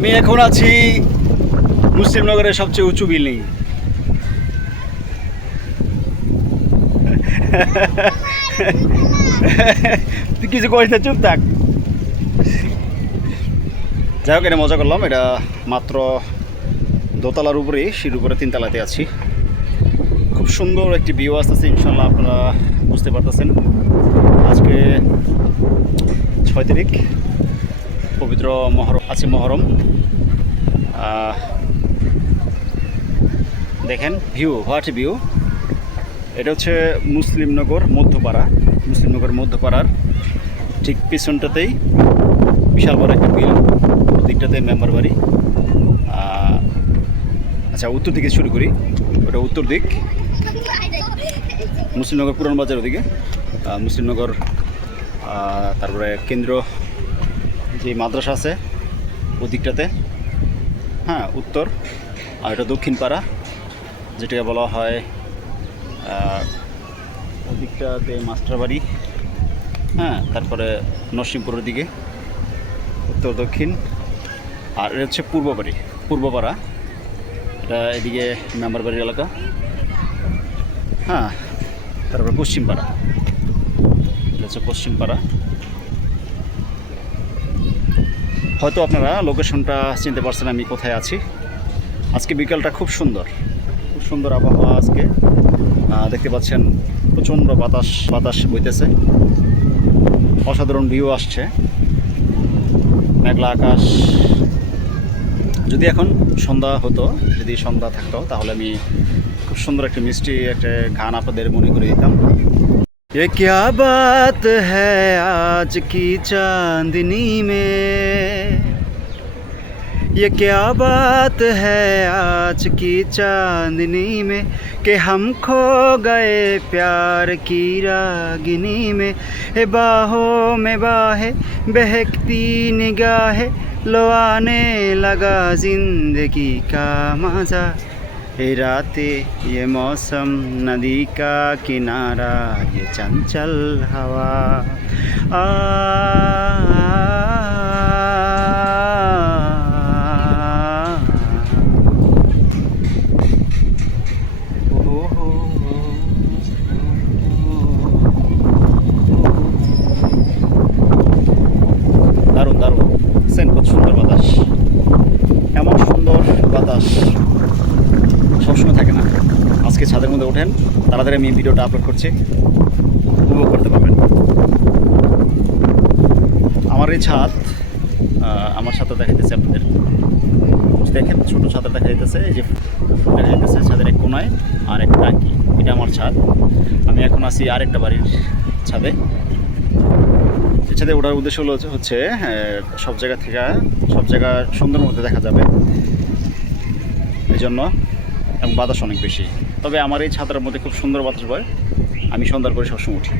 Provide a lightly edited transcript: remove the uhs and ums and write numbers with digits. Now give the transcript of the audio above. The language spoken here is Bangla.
আমি এখন আছি মুসলিমনগরের সবচেয়ে উঁচু বিল্ডিং। তুই কিছু করিস না, চুপ থাক। যাই হোক, এটা মজা করলাম। এটা মাত্র দোতলার উপরে, সিঁড়ির উপরে 3 তলাতে আছি। খুব সুন্দর একটি ভিউ আসতেছে, ইনশাল্লাহ আপনারা বুঝতে পারতেছেন। আজকে 6 তারিখ, পবিত্র মহরম আছে। মহরম দেখেন ভিউ, হোয়াট ভিউ। এটা হচ্ছে মুসলিমনগর মধ্যপাড়া। মুসলিমনগর মধ্যপাড়ার ঠিক পিছনটাতেই বিশাল বড় একটা বিল, দিকটাতে মেম্বার বাড়ি। আচ্ছা, উত্তর দিকে শুরু করি। ওটা উত্তর দিক, মুসলিমনগর পুরান বাজার ওদিকে মুসলিমনগর। তারপরে কেন্দ্র যে মাদ্রাসা আছে ওদিকটাতে, হ্যাঁ উত্তর। আর এটা দক্ষিণ পাড়া, যেটাকে বলা হয় ওদিকটাতে মাস্টারবাড়ি। হ্যাঁ, তারপরে নরসিংপুরের দিকে উত্তর দক্ষিণ। আর এটা হচ্ছে পূর্ববাড়ি, পূর্বপাড়া। এটা এদিকে মেম্বার বাড়ির এলাকা। হ্যাঁ, তারপরে পশ্চিমপাড়া, এটা হচ্ছে পশ্চিমপাড়া। হয়তো আপনারা লোকেশনটা চিনতে পারছেন আমি কোথায় আছি। আজকে বিকালটা খুব সুন্দর, খুব সুন্দর আবহাওয়া আজকে। দেখতে পাচ্ছেন প্রচণ্ড বাতাস বইতেছে, অসাধারণ ভিউ আসছে, মেঘলা আকাশ। যদি এখন সন্ধ্যা হতো, যদি সন্ধ্যা থাকতো, তাহলে আমি খুব সুন্দর একটা মিষ্টি একটা গান আপনাদের মনে করে দিতাম। ये क्या बात है आज की चांदनी में, ये क्या बात है आज की चांदनी में, कि हम खो गए प्यार की रागिनी में। ए बाहों में बाहें बहकती निगाहें, लो आने लगा जिंदगी का मजा। ये रातें, ये मौसम, नदी का किनारा, ये चंचल हवा। आ দারুণ দারুণ সেন, কত সুন্দর বাতাস। এমন সুন্দর বাতাস সবসময় থাকে না। আজকে ছাদের মধ্যে ওঠেন, তাড়াতাড়ি আমি ভিডিওটা আপলোড করছি, উপভোগ করতে পারবেন। আমার এই ছাদ, আমার ছাদটা দেখা যাচ্ছে আপনাদের, দেখেন ছোটো ছাদটা দেখা যাইতেছে। এই যে দেখা যাইতেছে ছাদের এক কোনায় আর এক টাঙ্কি, এটা আমার ছাদ। আমি এখন আছি আরেকটা বাড়ির ছাদে। ছাদে ওঠার উদ্দেশ্য হচ্ছে সব জায়গা সুন্দর মধ্যে দেখা যাবে, এই জন্য। এবং বাতাস অনেক বেশি। তবে আমার এই ছাদের মধ্যে খুব সুন্দর বাতাস বয়। আমি সন্ধ্যার পরে সবসময় উঠি।